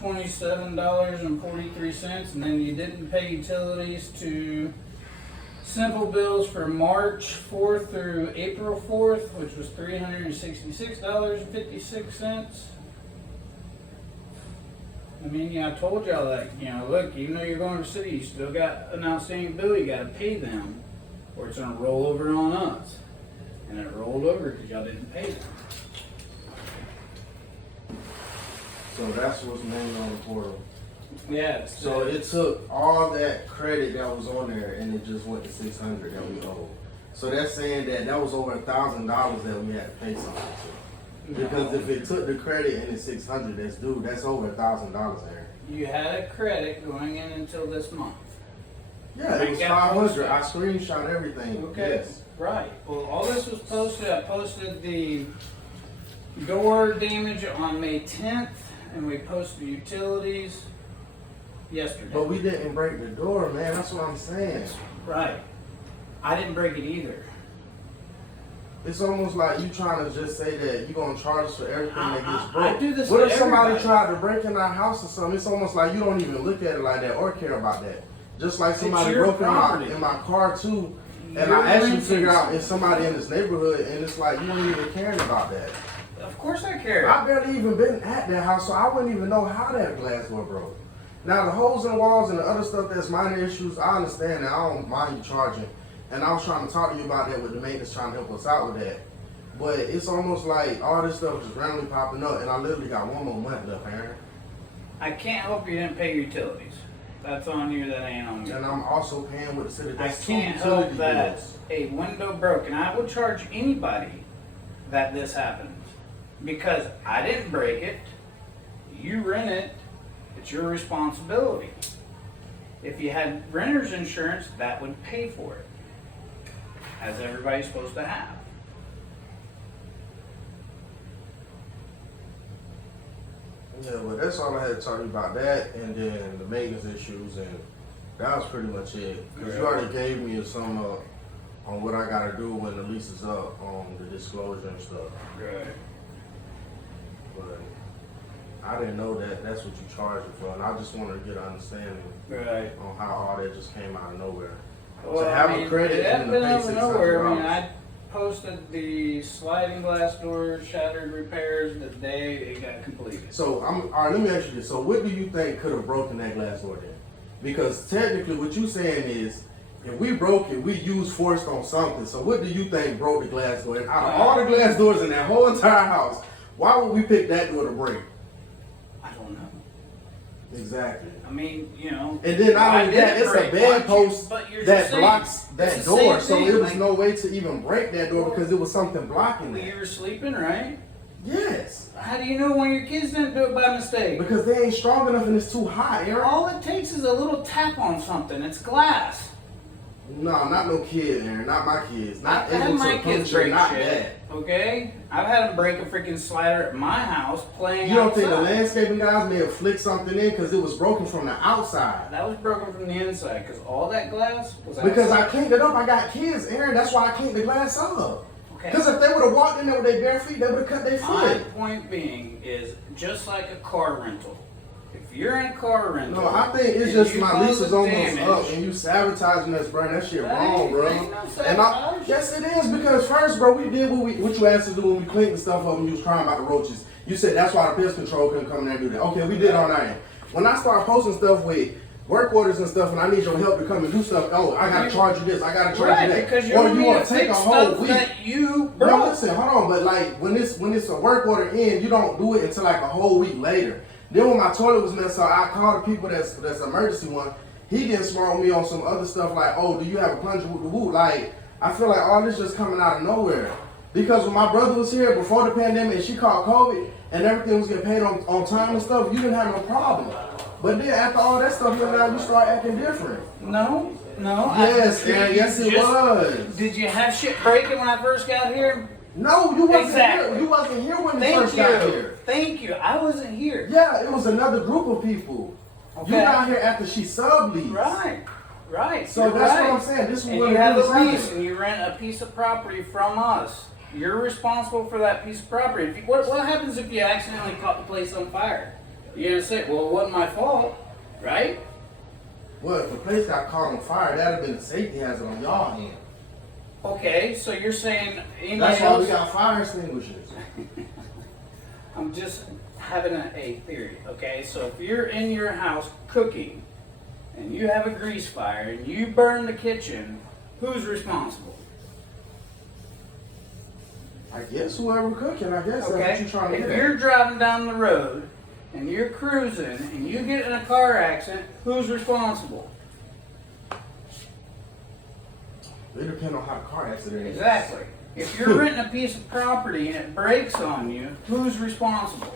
$27.43, and then you didn't pay utilities to simple bills for March 4th through April 4th, which was $366.56. I mean, yeah, I told y'all that, look, even though you're going to the city, you still got an outstanding bill, you got to pay them, or it's going to roll over on us. And it rolled over because y'all didn't pay them. So that's what's named on the portal. Yeah. So it took all that credit that was on there and it just went to $600 that we owed. So that's saying that was over $1,000 that we had to pay something to. Because if it took the credit and it's $600 that's due, that's over $1,000 there. You had a credit going in until this month. Yeah, it was $500. I screenshot everything. Okay. Yes. Right. Well, all this was posted. I posted the door damage on May 10th, and we posted utilities yesterday. But we didn't break the door, man. That's what I'm saying. Right. I didn't break it either. It's almost like you trying to just say that you're going to charge us for everything that gets broke. I do this What with if somebody everybody. tried to break in our house or something? It's almost like you don't even look at it like that or care about that. Just like somebody broke in my car too, and I actually figured out it's somebody in this neighborhood, and it's like you don't even caring about that. Of course I care. I barely even been at that house, so I wouldn't even know how that glass door broke. Now the holes in the walls and the other stuff that's minor issues, I understand that. I don't mind you charging, and I was trying to talk to you about that with the maintenance, trying to help us out with that. But it's almost like all this stuff just randomly popping up, and I literally got one more month left, Aaron. I can't help you didn't pay your utilities. That's on you, that ain't on me. And I'm also paying with the city. That's I can't help that a window broke, and I would charge anybody that this happens. Because I didn't break it, you rent it, it's your responsibility. If you had renter's insurance, that would pay for it, as everybody's supposed to have. Yeah, well, that's all I had to talk to you about that, and then the maintenance issues, and that was pretty much it. Because you already gave me some on what I got to do when the lease is up, on the disclosure and stuff. Right. But I didn't know that that's what you charge it for, and I just wanted to get an understanding on how all that just came out of nowhere. Well, to have a credit it hasn't been out of nowhere. I mean, $600. I posted the sliding glass door shattered repairs the day it got completed. So, all right, let me ask you this. So, what do you think could have broken that glass door then? Because technically, what you're saying is, if we broke it, we used force on something. So, what do you think broke the glass door? And out of all the glass doors in that whole entire house, why would we pick that door to break? I don't know. Exactly. I mean, And then not only that, it's a bedpost that blocks that door. So there was no way to even break that door because it was something blocking it. You were sleeping, right? Yes. How do you know when your kids didn't do it by mistake? Because they ain't strong enough and it's too hot, Aaron. All it takes is a little tap on something. It's glass. No, not no kid, Aaron. Not my kids. Not I've had my kids break not shit. that. Okay? I've had them break a freaking slider at my house playing You don't outside. think the landscaping guys may have flicked something in because it was broken from the outside? That was broken from the inside because all that glass was outside. Because I cleaned it up. I got kids, Aaron. That's why I cleaned the glass up. Okay. Because if they would have walked in there with their bare feet, they would have cut their My foot. point being is just like a car rental. If you're in a car rental, No, I think it's just my lease is almost up and you sabotaging us, bro. That shit wrong, bro. Yes, it is because first, bro, we did what you asked us to do when we cleaned the stuff up and you was crying about the roaches. You said that's why the pest control couldn't come in there and do that. Okay, we did all that. When I start posting stuff with work orders and stuff, and I need your help to come and do stuff. Oh, I gotta charge you this. I gotta charge you that. Because or you want to take a whole week. That you broke. No, listen, hold on. But like when it's a work order in, you don't do it until like a whole week later. Then when my toilet was messed up, I called the people that's emergency one. He didn't smart with me on some other stuff like, oh, do you have a plunger with the woo? Like, I feel like all this just coming out of nowhere. Because when my brother was here before the pandemic and she caught COVID and everything was getting paid on time and stuff, you didn't have no problem. But then after all that stuff, now you start acting different. No. Yes, yes it was. Did you have shit breaking when I first got here? No, you wasn't here. You wasn't here when you first got here. Thank you. I wasn't here. Yeah, it was another group of people. Okay. You got here after she subleased. Right. So that's what I'm saying. This is what you have a lease and you rent a piece of property from us. You're responsible for that piece of property. What happens if you accidentally caught the place on fire? You're gonna say, well, it wasn't my fault, right? Well, if the place got caught on fire, that'd have been a safety hazard on y'all end. Okay, so you're saying anybody That's why else? we got fire extinguishers. I'm just having a theory, okay? So if you're in your house cooking and you have a grease fire and you burn the kitchen, who's responsible? I guess whoever cooking, I guess that's what Okay? you're trying to If get you're at. driving down the road and you're cruising and you get in a car accident, who's responsible? It depends on how the car accident is. Exactly. If you're renting a piece of property and it breaks on you, who's responsible?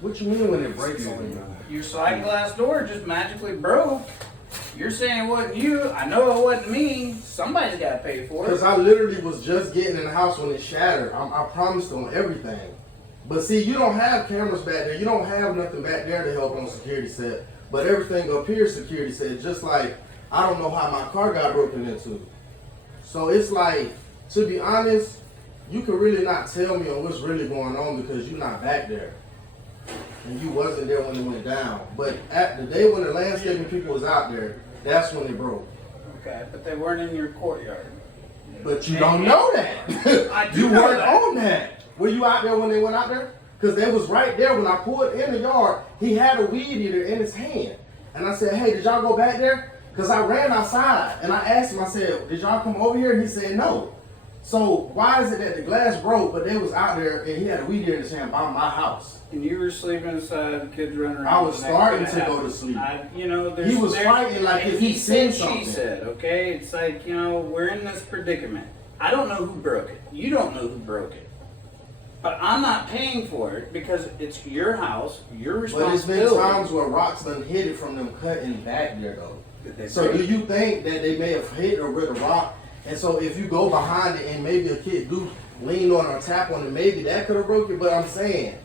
What you mean when it breaks on you? Your sliding glass door just magically broke. You're saying it wasn't you. I know it wasn't me. Somebody's got to pay for Because it. I literally was just getting in the house when it shattered. I promised on everything. But see, you don't have cameras back there. You don't have nothing back there to help on security set. But everything up here is security set. Just like, I don't know how my car got broken into. So it's like, to be honest, you can really not tell me on what's really going on because you're not back there. And you wasn't there when it went down. But at the day when the landscaping people was out there, that's when it broke. Okay, but they weren't in your courtyard. But you don't know that. I do You know weren't that. on that. Were you out there when they went out there? Because they was right there when I pulled in the yard. He had a weed eater in his hand. And I said, hey, did y'all go back there? Because I ran outside and I asked him, I said, did y'all come over here? And he said, no. So why is it that the glass broke, but they was out there and he had a weed eater in his hand by my house? And you were sleeping inside, the kids running around. I was and that starting could've to go happened. to sleep. There's, He was there's- fighting like and if he seen said, something. She said, okay? It's like, we're in this predicament. I don't know who broke it. You don't know who broke it. But I'm not paying for it because it's your house, your But it's responsibility. been times where rocks done hit it from them cutting back there though. Did they So break do it? you think that they may have hit or with a rock? And so if you go behind it and maybe a kid do lean on or tap on it, maybe that could have broke it. But I'm saying,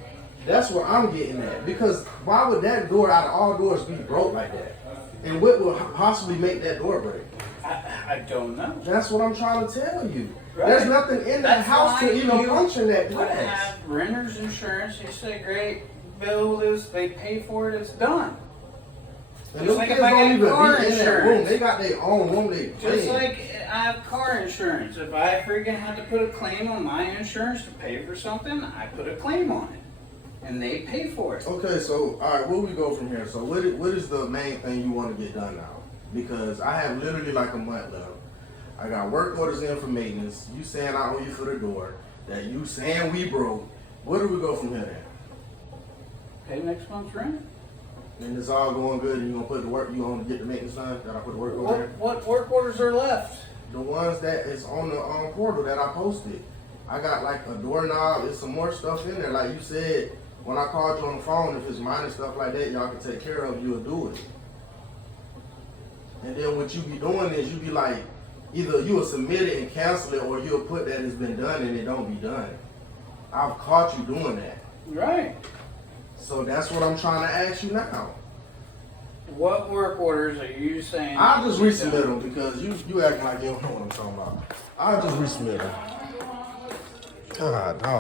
that's what I'm getting at. Because why would that door out of all doors be broke like that? And what would possibly make that door break? I don't know. That's what I'm trying to tell you. Right. There's nothing in that That's house why to even you function that would glass. have renter's insurance. You say, great, bill this, they pay for it, it's done. And Just those like kids if I don't got even car be in that insurance. room. They got their own room they Just play in. like I have car insurance. If I freaking had to put a claim on my insurance to pay for something, I put a claim on it. And they pay for it. Okay, so all right, where we go from here? So what is the main thing you want to get done now? Because I have literally like a month left. I got work orders in for maintenance. You saying I owe you for the door. That you saying we broke. Where do we go from here then? Pay next month's rent. And it's all going good and you gonna put the work, you gonna get the maintenance done? That I put the work on there? What work orders are left? The ones that is on the portal that I posted. I got like a doorknob, there's some more stuff in there. Like you said, when I called you on the phone, if it's minor stuff like that, y'all can take care of, you'll do it. And then what you be doing is you be like, either you'll submit it and cancel it, or you'll put that it's been done and it don't be done. I've caught you doing that. Right. So that's what I'm trying to ask you now. What work orders are you saying? I'll just resubmit them because you acting like you don't know what I'm talking about. I'll just resubmit them. God, dog.